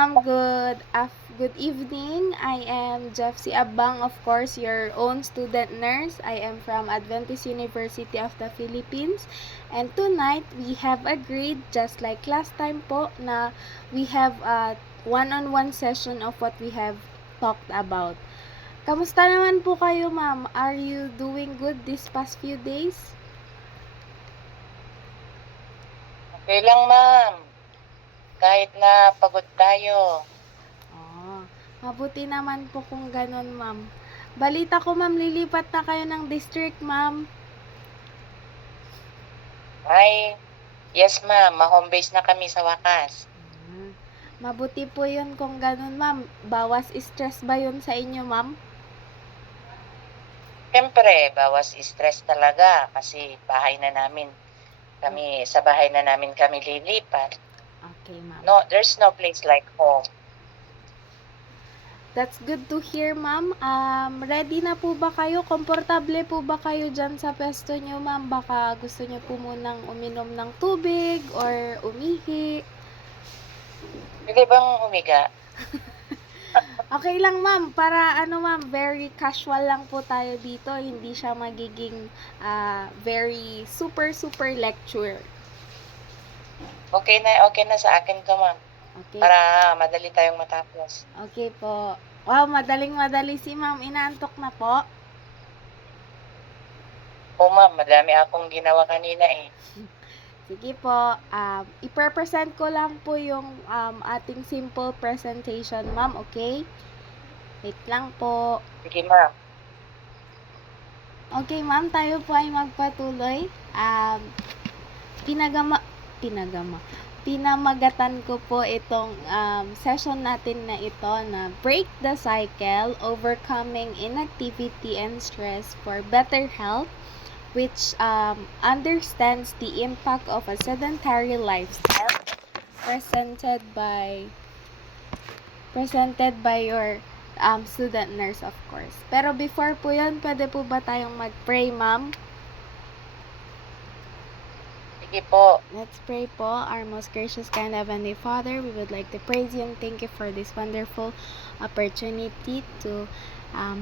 Good evening. I am Jeffsy Abang, of course, your own student nurse. I am from Adventist University of the Philippines. And tonight, we have agreed, just like last time po, na we have a one-on-one session of what we have talked about. Kamusta naman po kayo, ma'am? Are you doing good these past few days? Okay lang, ma'am. Kahit na pagod tayo. Mabuti naman po kung ganun, ma'am. Balita ko, ma'am, lilipat na kayo ng district, ma'am. Ay, yes, ma'am. Ma-home base na kami sa wakas. Mabuti po yun kung ganun, ma'am. Bawas stress ba yun sa inyo, ma'am? Siyempre, bawas stress talaga kasi sa bahay na namin kami lilipat. Okay, ma'am. No, there's no place like home. That's good to hear, ma'am. Ready na po ba kayo? Komportable po ba kayo dyan sa pesto nyo, ma'am? Baka gusto nyo po munang uminom ng tubig or umihi. Pwede bang humiga? Okay lang, ma'am. Para ma'am, very casual lang po tayo dito. Hindi siya magiging very super lecture. Okay na sa akin to, ma'am. Okay. Para madali tayong matapos. Okay po. Wow, madaling-madali si ma'am. Inaantok na po. Oo, ma'am. Madami akong ginawa kanina eh. Sige po. I-present ko lang po yung ating simple presentation, ma'am. Okay? Wait lang po. Sige, ma'am. Okay, ma'am. Tayo po ay magpatuloy. Pinamagatan ko po itong session natin na ito na Break the Cycle, Overcoming Inactivity and Stress for Better Health, which understands the impact of a sedentary lifestyle, presented by your student nurse, of course. Pero before po yan, pwede po ba tayong mag-pray, ma'am? Sige po. Let's pray po. Our most gracious, kind Heavenly Father, we would like to praise you and thank you for this wonderful opportunity to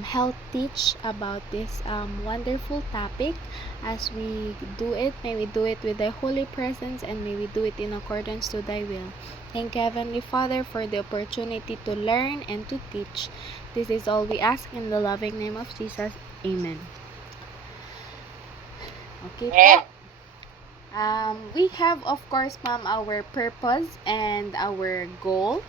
help teach about this wonderful topic. As we do it, may we do it with thy holy presence and may we do it in accordance to thy will. Thank you, Heavenly Father, for the opportunity to learn and to teach. This is all we ask in the loving name of Jesus. Amen. Okay po. We have, of course, ma'am, our purpose and our goal.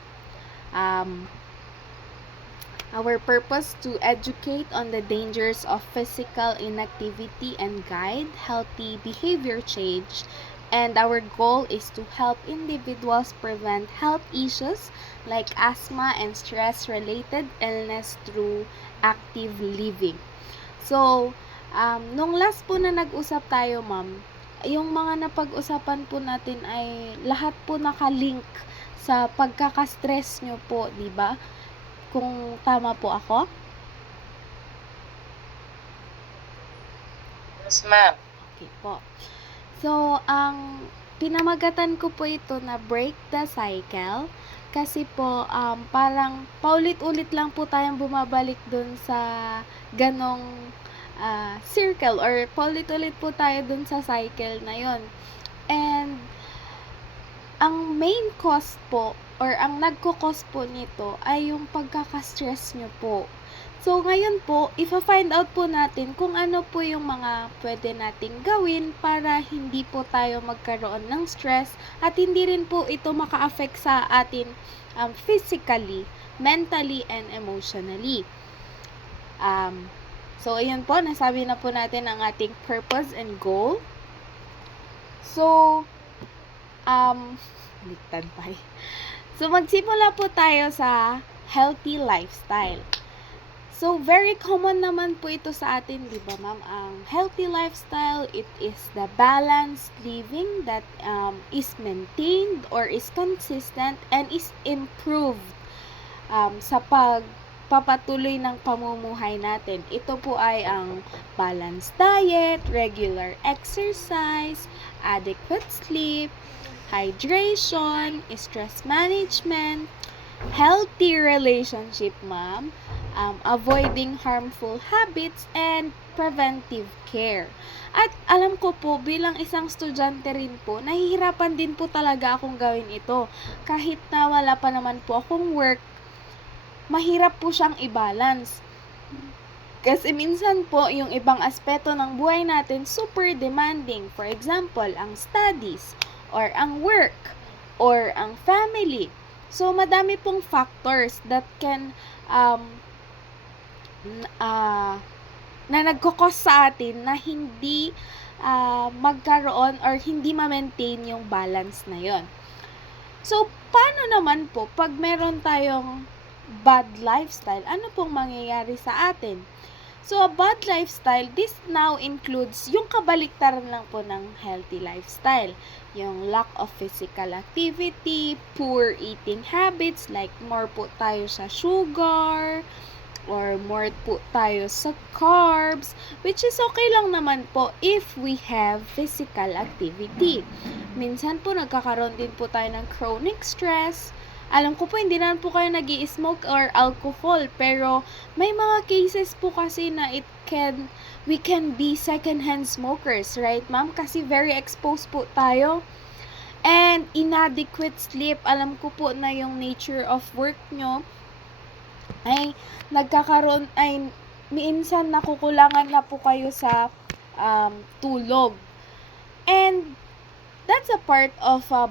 Our purpose to educate on the dangers of physical inactivity and guide healthy behavior change. And our goal is to help individuals prevent health issues like asthma and stress-related illness through active living. So, nung last po na nag-usap tayo, ma'am, yung mga napag-usapan po natin ay lahat po nakalink sa pagkaka-stress nyo po, di ba? Kung tama po ako? Yes, ma'am. Okay po. So, ang pinamagatan ko po ito na break the cycle kasi po parang paulit-ulit lang po tayong bumabalik dun sa ganong circle or paulit-ulit po tayo dun sa cycle na yon. And ang main cause po or ang nagko-cause po nito ay yung pagkaka-stress nyo po. So, ngayon po, ifa-find out po natin kung ano po yung mga pwede nating gawin para hindi po tayo magkaroon ng stress at hindi rin po ito maka-affect sa atin physically, mentally, and emotionally. So, ayun po, nasabi na po natin ang ating purpose and goal. So, baliktad pa eh. So, magsimula po tayo sa healthy lifestyle. So, very common naman po ito sa atin, di ba, ma'am? Ang healthy lifestyle, it is the balanced living that is maintained or is consistent and is improved sa pagpapatuloy ng pamumuhay natin. Ito po ay ang balanced diet, regular exercise, adequate sleep, hydration, stress management, healthy relationship, ma'am, avoiding harmful habits, and preventive care. At alam ko po, bilang isang estudyante rin po, nahihirapan din po talaga akong gawin ito. Kahit na wala pa naman po akong work, mahirap po siyang i-balance. Kasi minsan po, yung ibang aspeto ng buhay natin super demanding. For example, ang studies, or ang work, or ang family. So, madami pong factors that can na nagkukos sa atin na hindi magkaroon or hindi ma-maintain yung balance na yon. So, paano naman po pag meron tayong bad lifestyle? Ano pong mangyayari sa atin? So, a bad lifestyle, this now includes yung kabaliktaran lang po ng healthy lifestyle. Yung lack of physical activity, poor eating habits, like more po tayo sa sugar, or more po tayo sa carbs, which is okay lang naman po if we have physical activity. Minsan po nagkakaroon din po tayo ng chronic stress. Alam ko po hindi naman po kayo nag-i-smoke or alcohol, pero may mga cases po kasi na we can be second-hand smokers, right ma'am? Kasi very exposed po tayo. And inadequate sleep, alam ko po na yung nature of work nyo ay minsan nakukulangan na po kayo sa tulog. And that's a part of a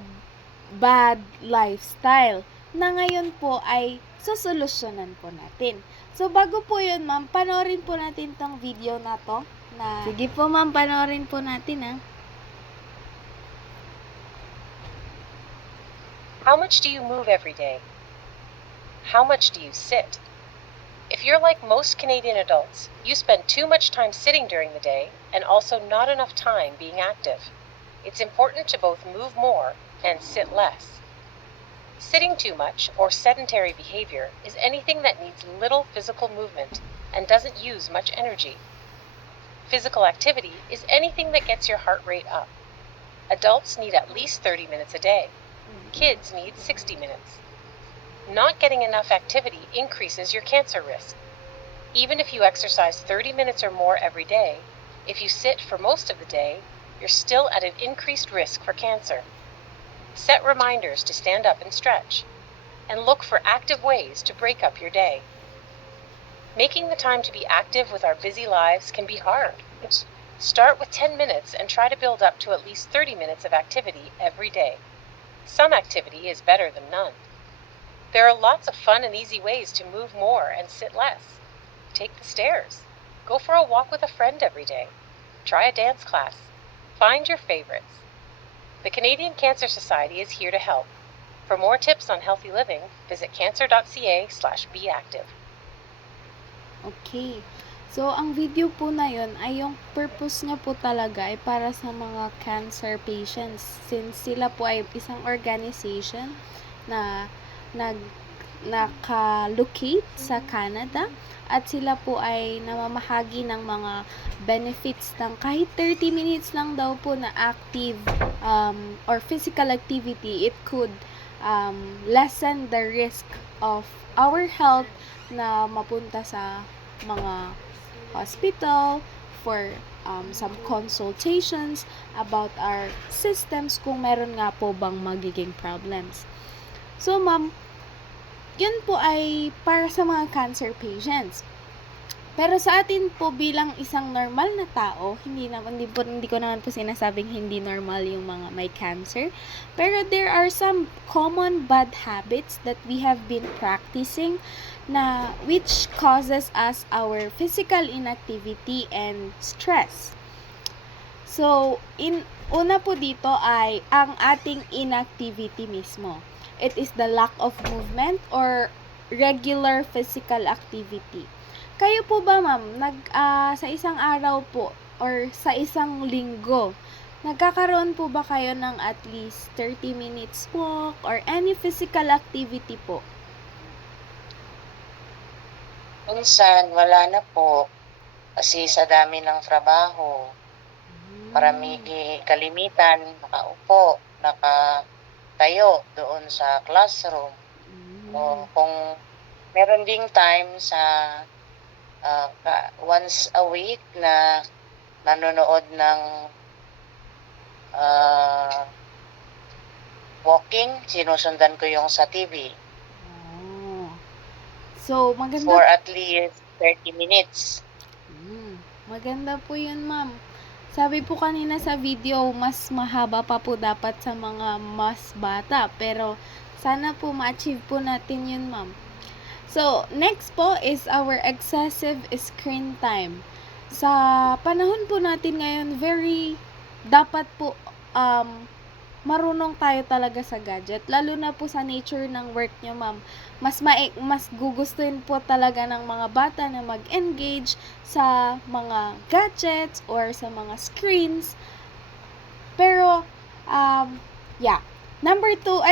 bad lifestyle na ngayon po ay sosolusyonan po natin. So, bago po yun, ma'am, panoorin po natin tong video na to. Sige po, ma'am, panoorin po natin, ha. How much do you move every day? How much do you sit? If you're like most Canadian adults, you spend too much time sitting during the day and also not enough time being active. It's important to both move more and sit less. Sitting too much, or sedentary behavior, is anything that needs little physical movement and doesn't use much energy. Physical activity is anything that gets your heart rate up. Adults need at least 30 minutes a day. Kids need 60 minutes. Not getting enough activity increases your cancer risk. Even if you exercise 30 minutes or more every day, if you sit for most of the day, you're still at an increased risk for cancer. Set reminders to stand up and stretch, and look for active ways to break up your day. Making the time to be active with our busy lives can be hard. Start with 10 minutes and try to build up to at least 30 minutes of activity every day. Some activity is better than none. There are lots of fun and easy ways to move more and sit less. Take the stairs. Go for a walk with a friend every day. Try a dance class. Find your favorites. The Canadian Cancer Society is here to help. For more tips on healthy living, visit cancer.ca/beactive. Okay. So, ang video po na yun ay yung purpose niya po talaga ay para sa mga cancer patients, since sila po ay isang organization na naka-locate sa Canada, at sila po ay namamahagi ng mga benefits ng kahit 30 minutes lang daw po na active or physical activity. It could lessen the risk of our health na mapunta sa mga hospital for some consultations about our systems kung meron nga po bang magiging problems. So, ma'am, yun po ay para sa mga cancer patients. Pero sa atin po bilang isang normal na tao, hindi ko naman po sinasabing hindi normal yung mga may cancer. Pero there are some common bad habits that we have been practicing na which causes us our physical inactivity and stress. So, una po dito ay ang ating inactivity mismo. It is the lack of movement or regular physical activity. Kayo po ba, ma'am, sa isang araw po or sa isang linggo, nagkakaroon po ba kayo ng at least 30 minutes walk or any physical activity po? Minsan, wala na po. Kasi sa dami ng trabaho, kalimitan, nakaupo, nakatayo doon sa classroom. O kung meron ding time sa once a week na nanonood ng walking, sinusundan ko yung sa TV Oh. So, for maganda. at least 30 minutes. Maganda po yun, ma'am. Sabi po kanina sa video, mas mahaba pa po dapat sa mga mas bata. Pero, sana po ma-achieve po natin yun, ma'am. So, next po is our excessive screen time. Sa panahon po natin ngayon, dapat po marunong tayo talaga sa gadget. Lalo na po sa nature ng work nyo, ma'am. Mas gugustuhin po talaga ng mga bata na mag-engage sa mga gadgets or sa mga screens. Pero, yeah. Number 3,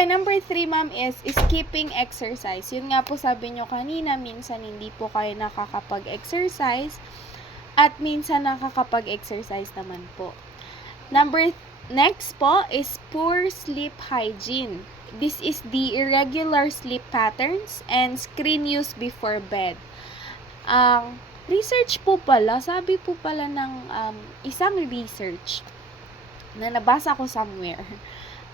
ma'am, is skipping exercise. Yun nga po sabi nyo kanina, minsan hindi po kayo nakakapag-exercise at minsan nakakapag-exercise naman po. Next po is poor sleep hygiene. This is the irregular sleep patterns and screen use before bed. Ang research po pala, sabi po pala ng isang research na nabasa ko somewhere,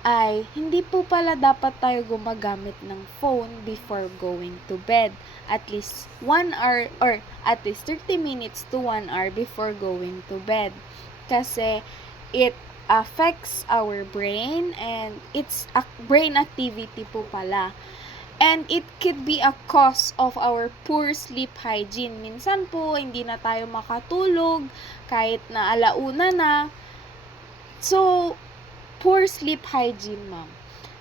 ay hindi po pala dapat tayo gumagamit ng phone before going to bed. At least 1 hour or at least 30 minutes to 1 hour before going to bed. Kasi it affects our brain and it's a brain activity po pala. And it could be a cause of our poor sleep hygiene. Minsan po, hindi na tayo makatulog kahit na alauna na. So, poor sleep hygiene, ma'am.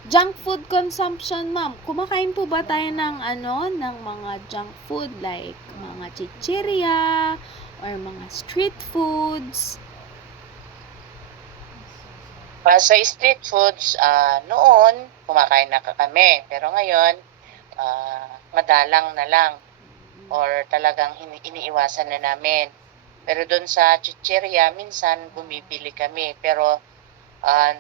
Junk food consumption, ma'am. Kumakain po ba tayo ng mga junk food like mga chichirya or mga street foods? Sa street foods, noon, kumakain na kami. Pero ngayon, madalang na lang. Or talagang iniiwasan na namin. Pero doon sa chichirya, minsan bumibili kami. Pero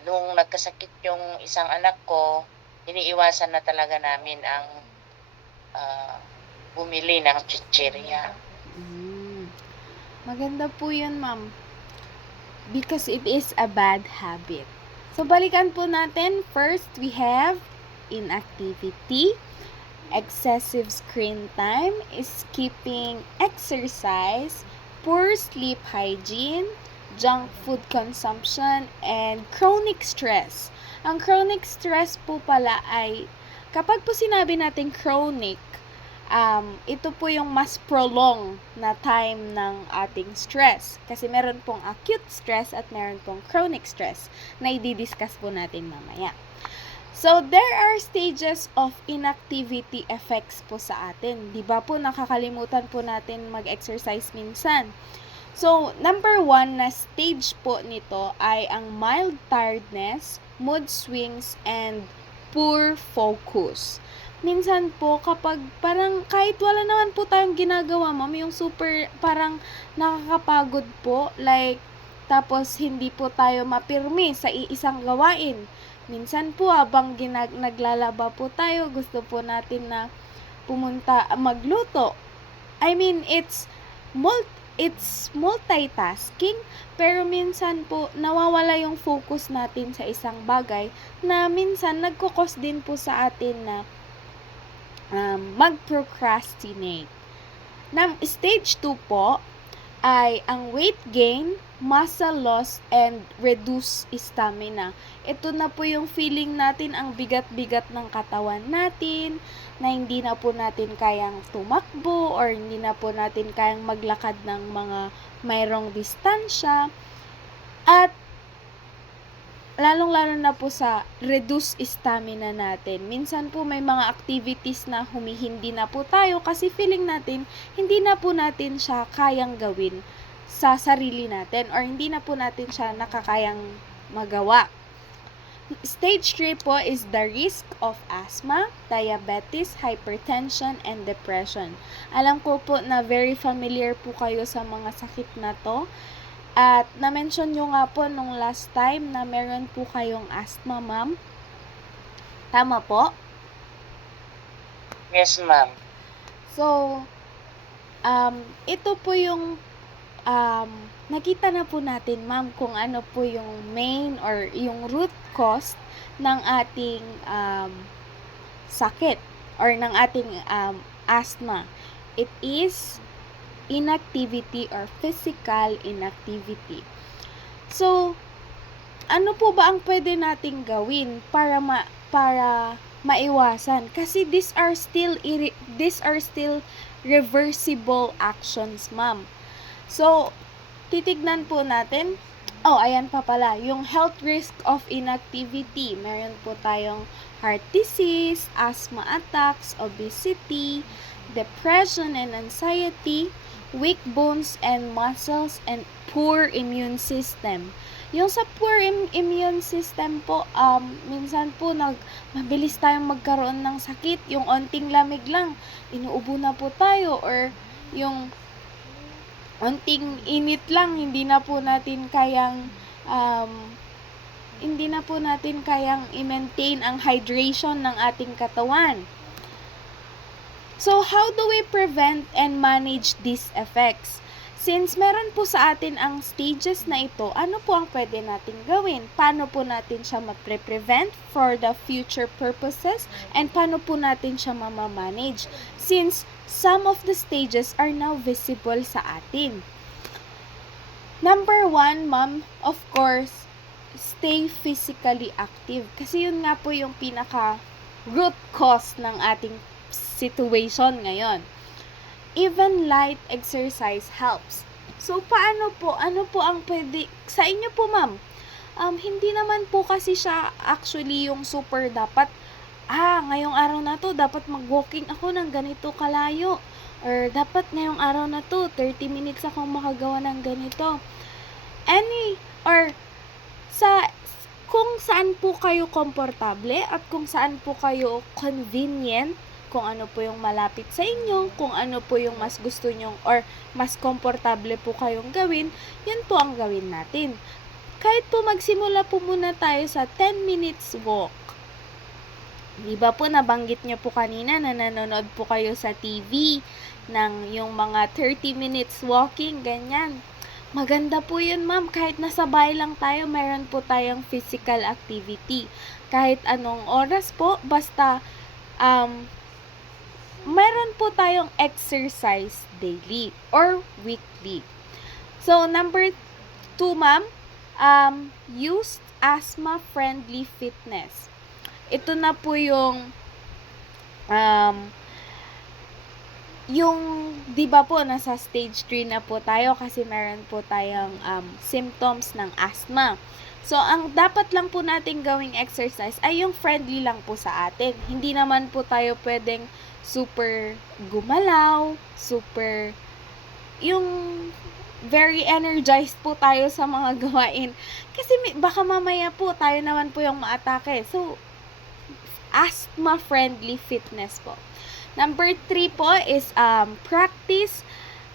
nung nagkasakit yung isang anak ko, iniiwasan na talaga namin ang bumili ng chichirya. Maganda po yun, ma'am. Because it is a bad habit. So, balikan po natin. First, we have inactivity, excessive screen time, skipping exercise, poor sleep hygiene, junk food consumption, and chronic stress. Ang chronic stress po pala ay, kapag po sinabi natin chronic, ito po yung mas prolong na time ng ating stress. Kasi meron pong acute stress at meron pong chronic stress na i-discuss po natin mamaya. So, there are stages of inactivity effects po sa atin. Diba po, nakakalimutan po natin mag-exercise minsan. So, number 1 na stage po nito ay ang mild tiredness, mood swings, and poor focus. Minsan po, kapag parang kahit wala naman po tayong ginagawa, ma'am, yung super parang nakakapagod po, like, tapos hindi po tayo mapirmi sa iisang gawain. Minsan po, habang naglalaba po tayo, gusto po natin na magluto. I mean, it's multitasking, pero minsan po, nawawala yung focus natin sa isang bagay na minsan nagkukos din po sa atin na mag-procrastinate. Stage 2 po ay ang weight gain, muscle loss, and reduced stamina. Ito na po yung feeling natin ang bigat-bigat ng katawan natin, na hindi na po natin kayang tumakbo or hindi na po natin kayang maglakad ng mga mayroong distansya. At lalong-lalo na po sa reduce stamina natin. Minsan po may mga activities na humihindi na po tayo kasi feeling natin hindi na po natin siya kayang gawin sa sarili natin or hindi na po natin siya nakakayang magawa. Stage 3 po is the risk of asthma, diabetes, hypertension, and depression. Alam ko po na very familiar po kayo sa mga sakit na to. At na-mention nyo nga po nung last time na meron po kayong asthma, ma'am. Tama po? Yes, ma'am. So, ito po yung nakita na po natin, ma'am, kung ano po yung main or yung root cause ng ating sakit or ng ating asthma. It is inactivity or physical inactivity. So, ano po ba ang pwede nating gawin para maiwasan? Kasi these are still reversible actions, ma'am. So, titignan po natin. Oh, ayan pa pala. Yung health risk of inactivity. Meron po tayong heart disease, asthma attacks, obesity, depression and anxiety, weak bones and muscles, and poor immune system. Yung sa poor immune system po, minsan po mabilis tayong magkaroon ng sakit. Yung onting lamig lang, inuubo na po tayo, or yung onting init lang, hindi na po natin kayang i-maintain ang hydration ng ating katawan. So, how do we prevent and manage these effects? Since meron po sa atin ang stages na ito, ano po ang pwede natin gawin? Paano po natin siya ma-prevent for the future purposes? And paano po natin siya ma-manage? Since some of the stages are now visible sa atin. Number 1, ma'am, of course, stay physically active. Kasi yun nga po yung pinaka root cause ng ating situation ngayon. Even light exercise helps. So, paano po? Ano po ang pwede? Sa inyo po, ma'am, hindi naman po kasi siya actually yung super dapat, ngayong araw na to, dapat mag-walking ako ng ganito kalayo. Or dapat ngayong araw na to, 30 minutes akong makagawa ng ganito. Kung saan po kayo komportable at kung saan po kayo convenient, kung ano po yung malapit sa inyo, kung ano po yung mas gusto nyo or mas komportable po kayong gawin, yun po ang gawin natin. Kahit po magsimula po muna tayo sa 10 minutes walk. Di ba po nabanggit nyo po kanina na nanonood po kayo sa TV ng yung mga 30 minutes walking, ganyan. Maganda po yun, ma'am. Kahit nasa bahay lang tayo, mayroon po tayong physical activity. Kahit anong oras po, basta mayroon po tayong exercise daily or weekly. So, number 2, ma'am, use asthma-friendly fitness. Ito na po yung di ba po, nasa stage 3 na po tayo kasi meron po tayong symptoms ng asthma. So, ang dapat lang po nating gawing exercise ay yung friendly lang po sa atin. Hindi naman po tayo pwedeng super gumalaw, yung very energized po tayo sa mga gawain. Kasi baka mamaya po tayo naman po yung maatake. So, asthma-friendly fitness po. Number 3 po is practice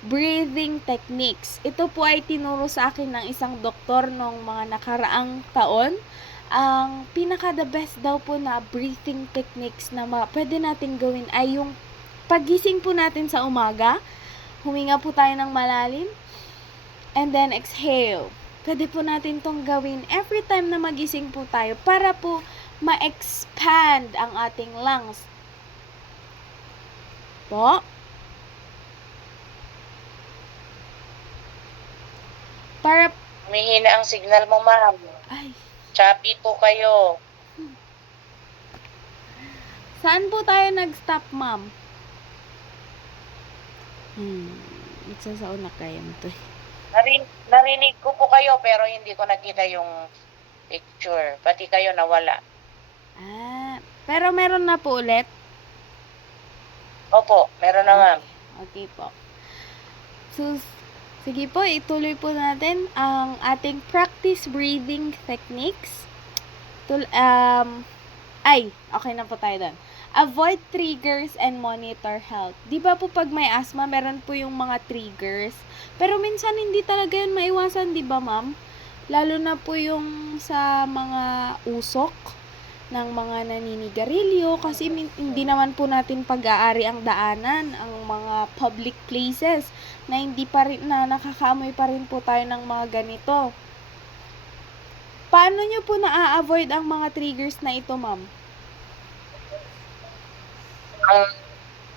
breathing techniques. Ito po ay tinuro sa akin ng isang doktor nung mga nakaraang taon. Ang pinaka-the best daw po na breathing techniques na pwede natin gawin ay yung pagising po natin sa umaga, huminga po tayo ng malalim, and then exhale. Pwede po natin tong gawin every time na magising po tayo para po ma-expand ang ating lungs. Po? Para, Humihina ang signal mo, ma'am. ay, Choppy po kayo. saan po tayo nag-stop, ma'am? Nagsasauna kayo to. Narinig ko po kayo pero hindi ko nakita yung picture. Pati kayo nawala. Pero meron na po ulit? Opo, meron na, ma'am. Okay po. So, sige po, ituloy po natin ang ating practice breathing techniques. Okay na po tayo doon. Avoid triggers and monitor health. Di ba po pag may asthma, meron po yung mga triggers. Pero minsan hindi talaga yun maiwasan, di ba, ma'am? Lalo na po yung sa mga usok. ng mga naninigarilyo kasi hindi naman po natin pag-aari ang daanan, ang mga public places na hindi pa rin na nakakaamoy pa rin po tayo ng mga ganito. Paano nyo po na-avoid ang mga triggers na ito, ma'am? Ang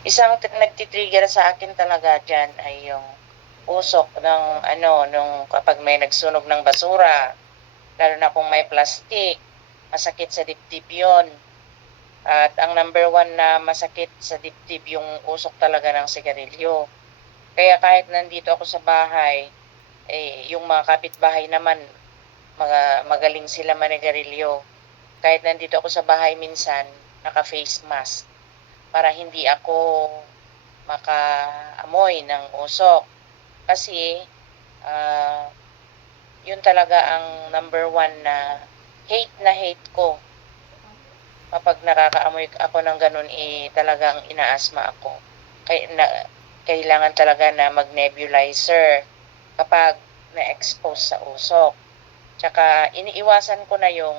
isang nagtitrigger sa akin talaga dyan ay yung usok ng nung kapag may nagsunog ng basura, lalo na kung may plastic, masakit sa dibdib yun. At ang number 1 na masakit sa dibdib yung usok talaga ng sigarilyo. Kaya kahit nandito ako sa bahay, yung mga kapitbahay naman, magaling sila manigarilyo. Kahit nandito ako sa bahay minsan, naka-face mask para hindi ako makaamoy ng usok. Kasi, yun talaga ang number 1 na hate ko. Kapag nakakaamoy ako ng ganun, talagang inaasma ako. Kailangan talaga na mag-nebulizer kapag na-expose sa usok. Tsaka iniiwasan ko na yung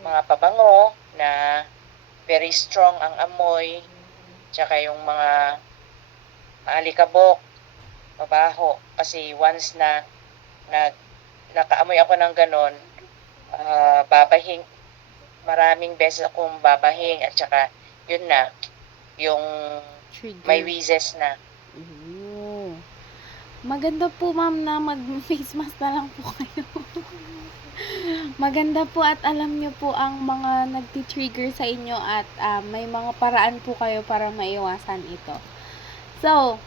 mga pabango na very strong ang amoy, tsaka yung mga alikabok, mabaho. Kasi once na nakaamoy ako ng ganon, babahing, maraming beses akong babahing, at saka yun na, yung may wheezes na. Oh. Maganda po, ma'am, na mag-face mask na lang po kayo. Maganda po at alam nyo po ang mga nagti-trigger sa inyo at may mga paraan po kayo para maiwasan ito. So,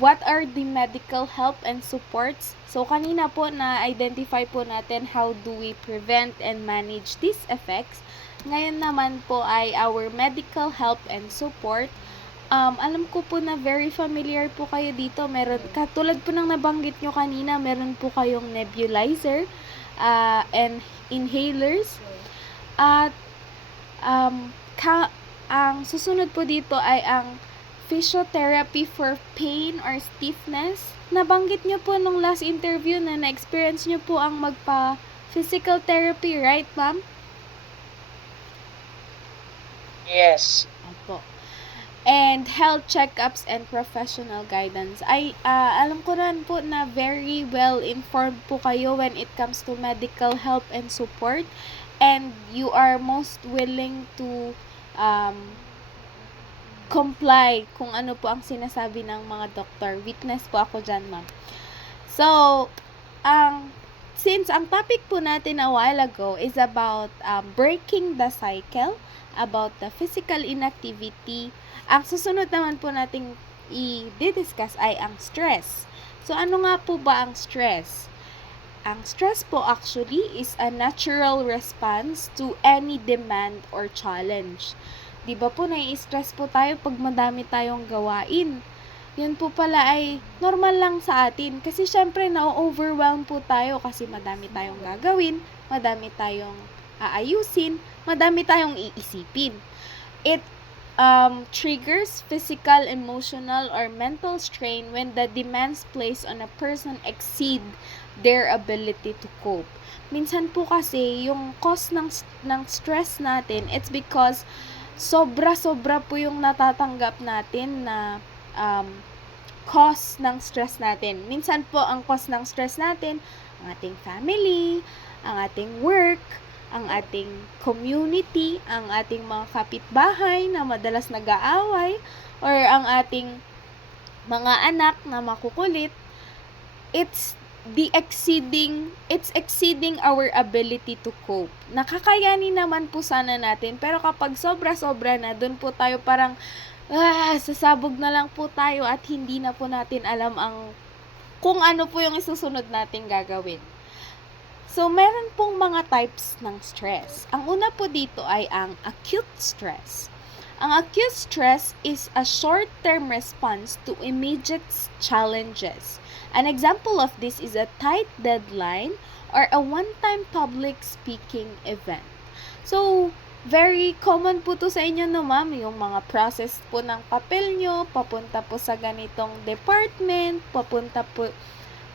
what are the medical help and supports? So, kanina po na-identify po natin how do we prevent and manage these effects. Ngayon naman po ay our medical help and support. Alam ko po na very familiar po kayo dito. Meron, katulad po ng nabanggit nyo kanina, meron po kayong nebulizer and inhalers. At ang susunod po dito ay ang physiotherapy for pain or stiffness. Nabanggit nyo po nung last interview na na-experience nyo po ang magpa-physical therapy, right, ma'am? Yes. Opo. And health checkups and professional guidance. Alam ko rin po na very well informed po kayo when it comes to medical help and support, and you are most willing to comply kung ano po ang sinasabi ng mga doktor. Witness po ako dyan, ma'am. So, since ang topic po natin a while ago is about breaking the cycle, about the physical inactivity, ang susunod naman po nating i-discuss ay ang stress. So, ano nga po ba ang stress? Ang stress po actually is a natural response to any demand or challenge. Di ba po nai-stress po tayo pag madami tayong gawain? Yun po pala ay normal lang sa atin. Kasi syempre na-overwhelm po tayo kasi madami tayong gagawin, madami tayong aayusin, madami tayong iisipin. It triggers physical, emotional, or mental strain when the demands placed on a person exceed their ability to cope. Minsan po kasi, yung cause ng stress natin, it's because sobra-sobra po yung natatanggap natin na cause ng stress natin. Minsan po, ang cause ng stress natin, ang ating family, ang ating work, ang ating community, ang ating mga kapitbahay na madalas nag-aaway, or ang ating mga anak na makukulit. It's exceeding our ability to cope. Nakakayanin naman po sana natin, pero kapag sobra-sobra na, dun po tayo parang sasabog na lang po tayo at hindi na po natin alam kung ano po yung isusunod nating gagawin. So, meron pong mga types ng stress. Ang una po dito ay ang acute stress. Ang acute stress is a short-term response to immediate challenges. An example of this is a tight deadline or a one-time public speaking event. So, very common po to sa inyo, no, ma'am? Yung mga process po ng papel nyo, papunta po sa ganitong department, papunta po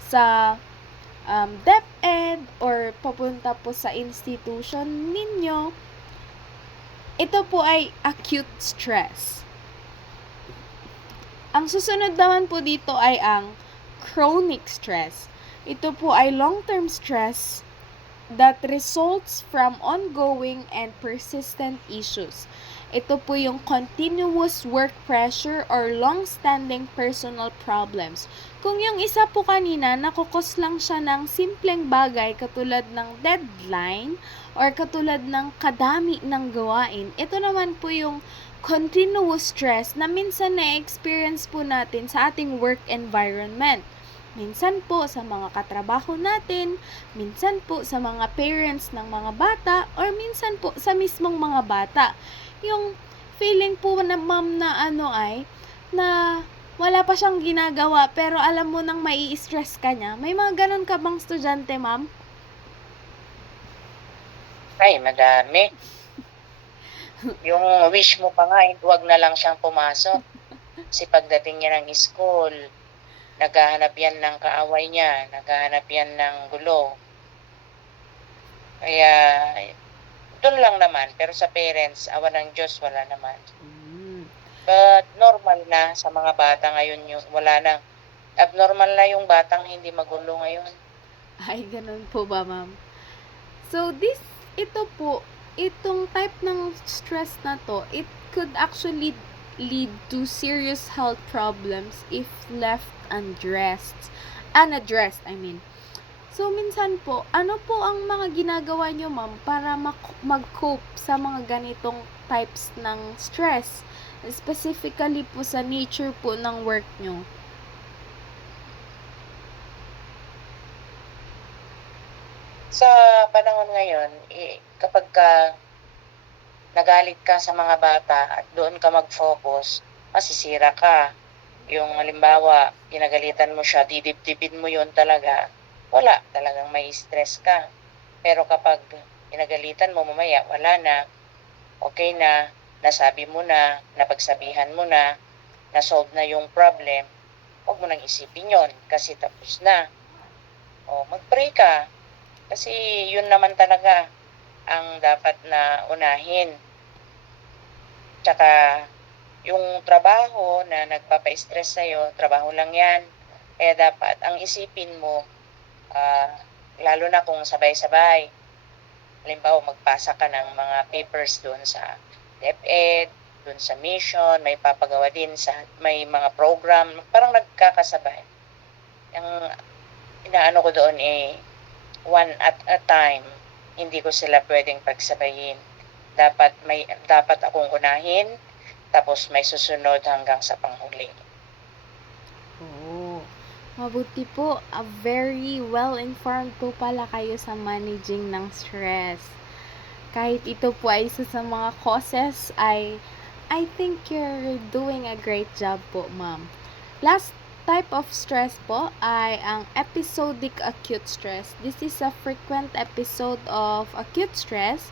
sa DepEd or papunta po sa institution ninyo, ito po ay acute stress. Ang susunod naman po dito ay ang chronic stress. Ito po ay long-term stress that results from ongoing and persistent issues. Ito po yung continuous work pressure or long-standing personal problems. Kung yung isa po kanina, nakukos lang siya ng simpleng bagay katulad ng deadline or katulad ng kadami ng gawain, ito naman po yung continuous stress na minsan na-experience po natin sa ating work environment. Minsan po sa mga katrabaho natin, minsan po sa mga parents ng mga bata, or minsan po sa mismong mga bata. Yung feeling po na ma'am na na wala pa siyang ginagawa pero alam mo nang mai-stress ka niya. May mga ganun ka bang estudyante, ma'am? Ay, madami. Yung wish mo pa nga, huwag na lang siyang pumasok. Kasi pagdating niya ng school, naghahanap yan ng kaaway niya, naghahanap yan ng gulo. Kaya, doon lang naman. Pero sa parents, awa ng Diyos, wala naman. But normal na sa mga bata ngayon yung wala na. Abnormal na yung batang hindi magulo ngayon. Ay, ganun po ba, ma'am? So, itong type ng stress na to, it could actually lead to serious health problems if left unaddressed, I mean. So, minsan po, ano po ang mga ginagawa nyo, ma'am, para mag-cope sa mga ganitong types ng stress? Specifically po sa nature po ng work nyo. Sa panahon ngayon, kapag nagalit ka sa mga bata at doon ka mag-focus, masisira ka. Yung halimbawa, pinagalitan mo siya, didibdibin mo yun talaga, wala, talagang may stress ka. Pero kapag pinagalitan mo mamaya, wala na, okay na, nasabi mo na, napagsabihan mo na, na-solve na yung problem, huwag mo nang isipin yun kasi tapos na. O, mag-pray ka. Kasi yun naman talaga ang dapat na unahin. Tsaka, yung trabaho na nagpapa-stress sa'yo, trabaho lang yan. Kaya dapat, ang isipin mo, lalo na kung sabay-sabay. Halimbawa, magpasa ka ng mga papers doon sa DepEd, doon sa mission, may papagawa din may mga program, parang nagkakasabay. Ang inaano ko doon one at a time. Hindi ko sila pwedeng pagsabayin. Dapat akong unahin, tapos may susunod hanggang sa panghuli. Oh, mabuti po. Very well-informed po pala kayo sa managing ng stress. Kahit ito po ay isa sa mga causes, I think you're doing a great job po, ma'am. Last type of stress po ay ang episodic acute stress. This is a frequent episode of acute stress.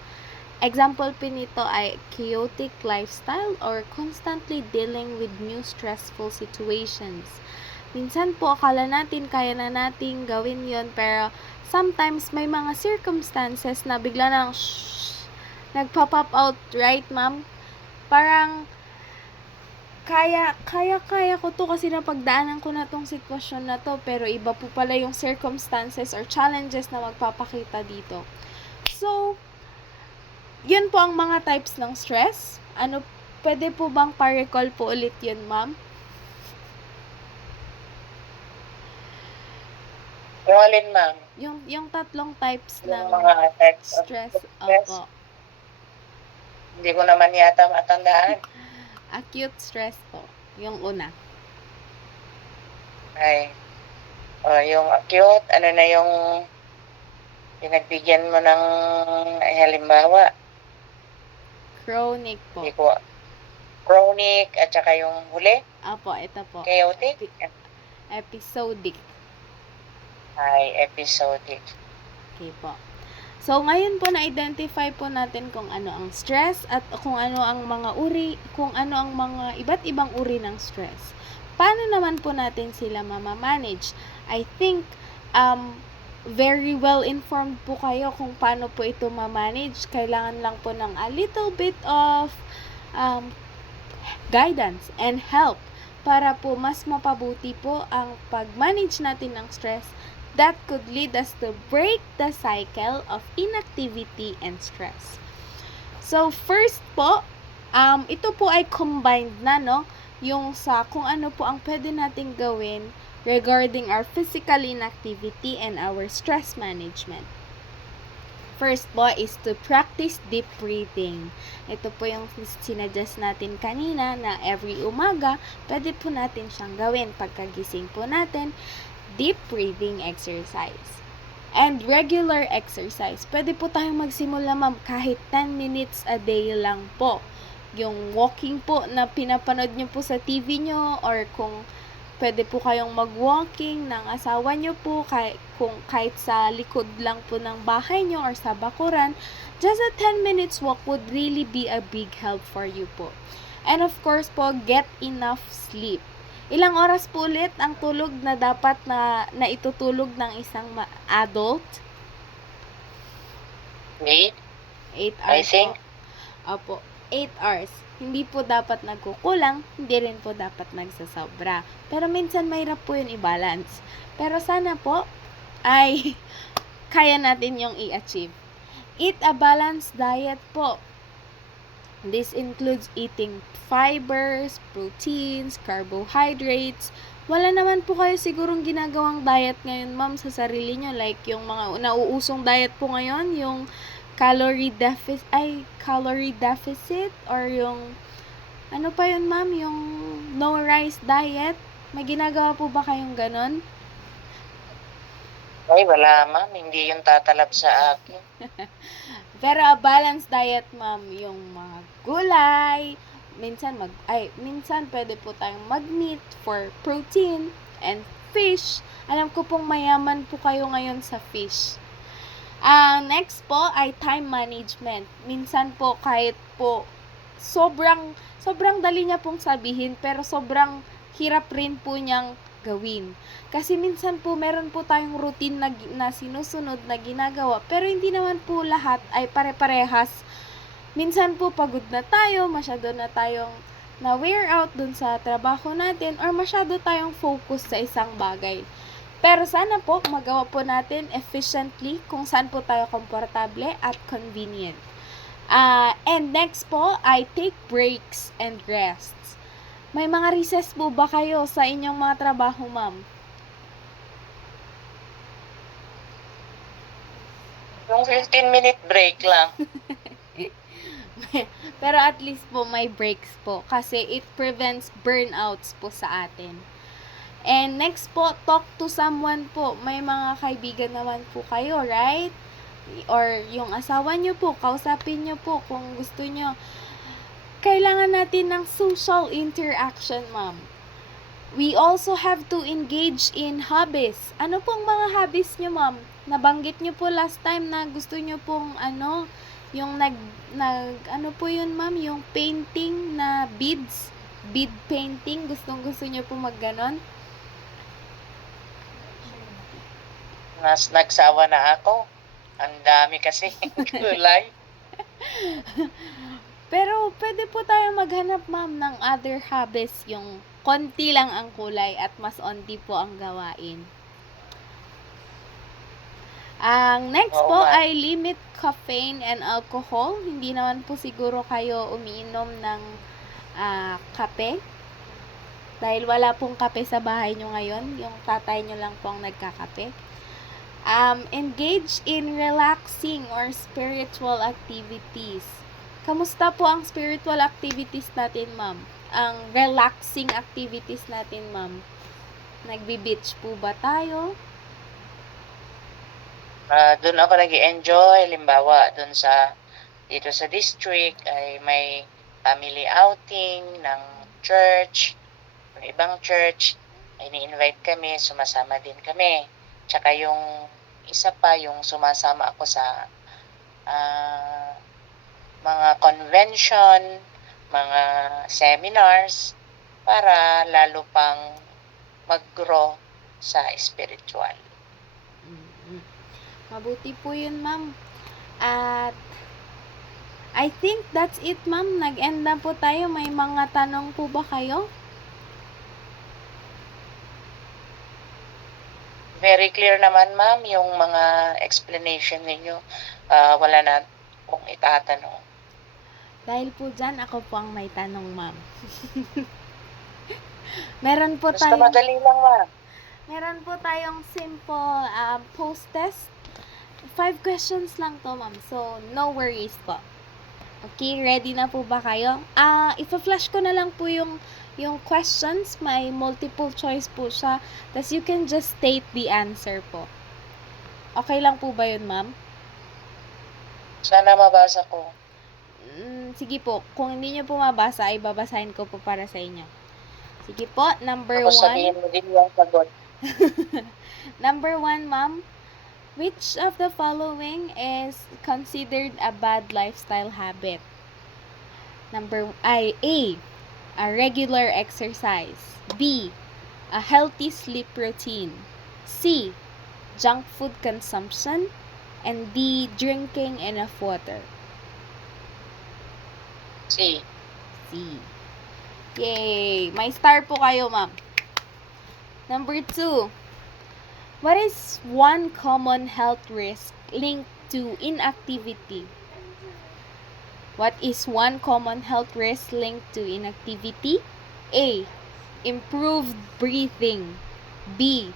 Example po nito ay chaotic lifestyle or constantly dealing with new stressful situations. Minsan po akala natin kaya na nating gawin yon, pero sometimes may mga circumstances na bigla nang nagpa-pop out, right, ma'am? Parang kaya ko to kasi napagdaanan ko na tong sitwasyon na to, pero iba po pala yung circumstances or challenges na magpapakita dito. So, yun po ang mga types ng stress. Pwede po bang pa-recall po ulit yun, ma'am? Yung alin, ma'am? Yung tatlong types Yung ng mga types of stress. stress. Opo. Hindi ko naman yata matandaan. Acute stress po. Yung una. Ay, yung acute, ano na yung pinagbigyan mo ng halimbawa, Chronic po. hindi ko, chronic, at saka yung huli, Opo, ito po. chaotic, Episodic. ay episodic. Okay po. So, ngayon po na-identify po natin kung ano ang stress at kung ano ang mga iba't ibang uri ng stress. Paano naman po natin sila mamamanage? I think, very well informed po kayo kung paano po ito ma-manage. Kailangan lang po ng a little bit of guidance and help para po mas mapabuti po ang pag-manage natin ng stress that could lead us to break the cycle of inactivity and stress. So, first po, ito po ay combined na, no? Yung sa kung ano po ang pwede nating gawin regarding our physical inactivity and our stress management. First po is to practice deep breathing. Ito po yung sinadjust natin kanina na every umaga, pwede po natin siyang gawin pagkagising po natin. Deep breathing exercise. And regular exercise. Pwede po tayong magsimula ma'am kahit 10 minutes a day lang po. Yung walking po na pinapanood nyo po sa TV nyo or kung pwede po kayong mag-walking ng asawa nyo po kahit sa likod lang po ng bahay nyo or sa bakuran. Just a 10 minutes walk would really be a big help for you po. And of course po, get enough sleep. Ilang oras po ulit ang tulog na dapat na itutulog ng isang adult? 8, 8 I hours think. po. Opo, 8 hours. Hindi po dapat nagkukulang, hindi rin po dapat nagsasobra. Pero minsan mahirap po yun i-balance. Pero sana po ay kaya natin yung i-achieve. Eat a balanced diet po. This includes eating fibers, proteins, carbohydrates. Wala naman po kayo sigurong ginagawang diet ngayon, ma'am, sa sarili nyo. Like yung mga nauusong diet po ngayon, yung calorie deficit or yung ano pa yun, ma'am, yung no rice diet. May ginagawa po ba kayong ganon? Ay, wala ma'am. Hindi yung tatalab sa akin. Pero a balanced diet, ma'am, yung mga gulay, minsan pwede po tayong mag-meat for protein and fish. Alam ko pong mayaman po kayo ngayon sa fish. Next po ay time management. Minsan po kahit po sobrang dali niya pong sabihin pero sobrang hirap rin po niyang gawin. Kasi minsan po meron po tayong routine na sinusunod na ginagawa pero hindi naman po lahat ay pare-parehas. Minsan po pagod na tayo, masyado na tayong na-wear out dun sa trabaho natin or masyado tayong focus sa isang bagay. Pero sana po magawa po natin efficiently kung saan po tayo komportable at convenient. And next po ay take breaks and rests. May mga recess po ba kayo sa inyong mga trabaho, ma'am? Yung 15-minute break lang. Pero at least po may breaks po kasi it prevents burnouts po sa atin. And next po, talk to someone po. May mga kaibigan naman po kayo, right? Or yung asawa nyo po, kausapin nyo po kung gusto nyo. Kailangan natin ng social interaction, ma'am. We also have to engage in hobbies. Ano pong mga hobbies nyo, ma'am? Nabanggit nyo po last time na gusto nyo pong yung ano po yun, ma'am? Yung painting na beads. Bead painting. Gusto nyo po magganon? Nagsawa na ako. Ang dami kasi kulay. Pero pwede po tayo maghanap, ma'am, ng other hobbies, yung konti lang ang kulay at mas onti po ang gawain. Ang next po ay limit caffeine and alcohol. Hindi naman po siguro kayo umiinom ng kape. Dahil wala pong kape sa bahay nyo ngayon. Yung tatay nyo lang po ang nagkakape. Engage in relaxing or spiritual activities. Kamusta po ang spiritual activities natin, ma'am? Ang relaxing activities natin, ma'am? Nagbi-beach po ba tayo? Doon ako nag-enjoy. Limbawa, dito sa district ay may family outing ng church. Ng ibang church ay ni-invite kami, sumasama din kami. Tsaka yung isa pa, yung sumasama ako sa mga convention, mga seminars, para lalo pang mag-grow sa spiritual. Mabuti po yun, ma'am. At I think that's it, ma'am. Nag-end na po tayo. May mga tanong po ba kayo? Very clear naman, ma'am, yung mga explanation ninyo. Wala na akong itatanong. Dahil po dyan, ako po ang may tanong, ma'am. Meron po Basta tayong... madali lang, ma'am. Meron po tayong simple post-test. 5 questions lang to, ma'am. So, no worries po. Okay, ready na po ba kayo? Ipa-flash ko na lang po yung questions. May multiple choice po siya. Tapos you can just state the answer po. Okay lang po ba yun, ma'am? Sana mabasa ko. Sige po. Kung hindi nyo po mabasa, ay babasahin ko po para sa inyo. Sige po, number Tapos 1. sabihin mo din yung sagot. Number 1, ma'am. Which of the following is considered a bad lifestyle habit? A. A regular exercise. B. A healthy sleep routine. C. Junk food consumption. And D. Drinking enough water. C. C. Yay! May star po kayo, ma'am. Number 2. What is one common health risk linked to inactivity? What is one common health risk linked to inactivity? A. Improved breathing. B.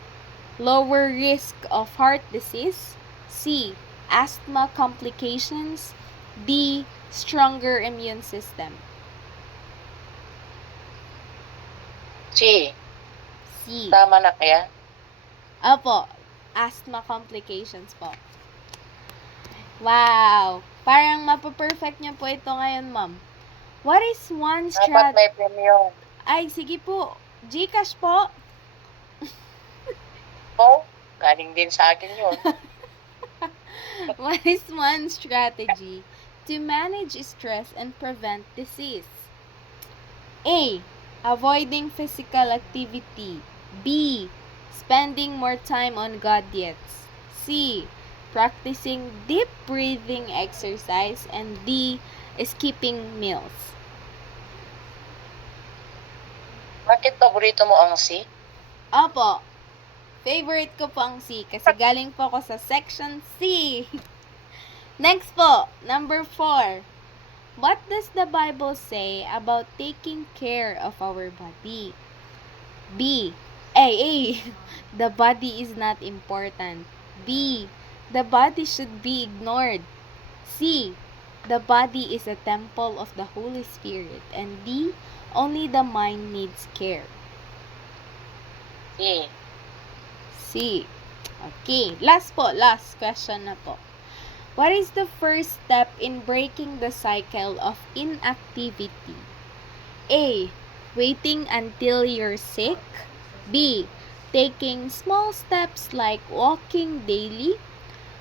Lower risk of heart disease. C. Asthma complications. D. Stronger immune system. C. C. Tama na kaya? Opo, asthma complications po. Wow! Parang mapaperfect niyo po ito ngayon, ma'am. What is one Dapat may premyo. Ay, sige po. Gcash po. Oh, galing din sa akin yun. What is one strategy to manage stress and prevent disease? A. Avoiding physical activity. B. Spending more time on gadgets. C. Practicing deep breathing exercise. And D. Skipping meals. Bakit paborito mo ang C? Opo. Favorite ko po ang C kasi galing po ako sa section C. Next po, number 4. What does the Bible say about taking care of our body? B. A. The body is not important. B. The body should be ignored. C. The body is a temple of the Holy Spirit. And D. Only the mind needs care. C. C. Okay. Last question na po. What is the first step in breaking the cycle of inactivity? A. Waiting until you're sick. B. Taking small steps like walking daily.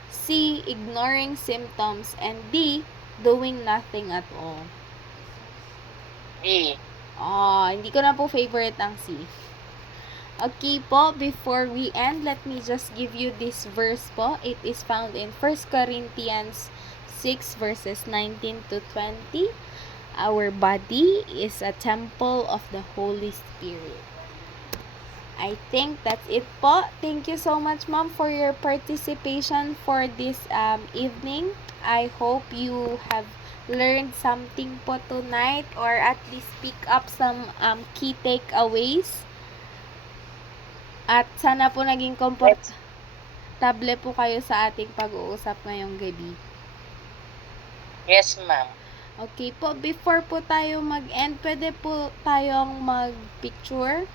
C. Ignoring symptoms. And D. Doing nothing at all. B. Hindi ko na po favorite ang C. Okay po, before we end, let me just give you this verse po. It is found in 1 Corinthians 6 verses 19 to 20. Our body is a temple of the Holy Spirit. I think that's it po. Thank you so much, ma'am, for your participation for this evening. I hope you have learned something po tonight or at least pick up some key takeaways. At sana po naging komportable po kayo sa ating pag-uusap ngayong gabi. Yes, ma'am. Okay po, before po tayo mag-end, pwede po tayong mag-picture.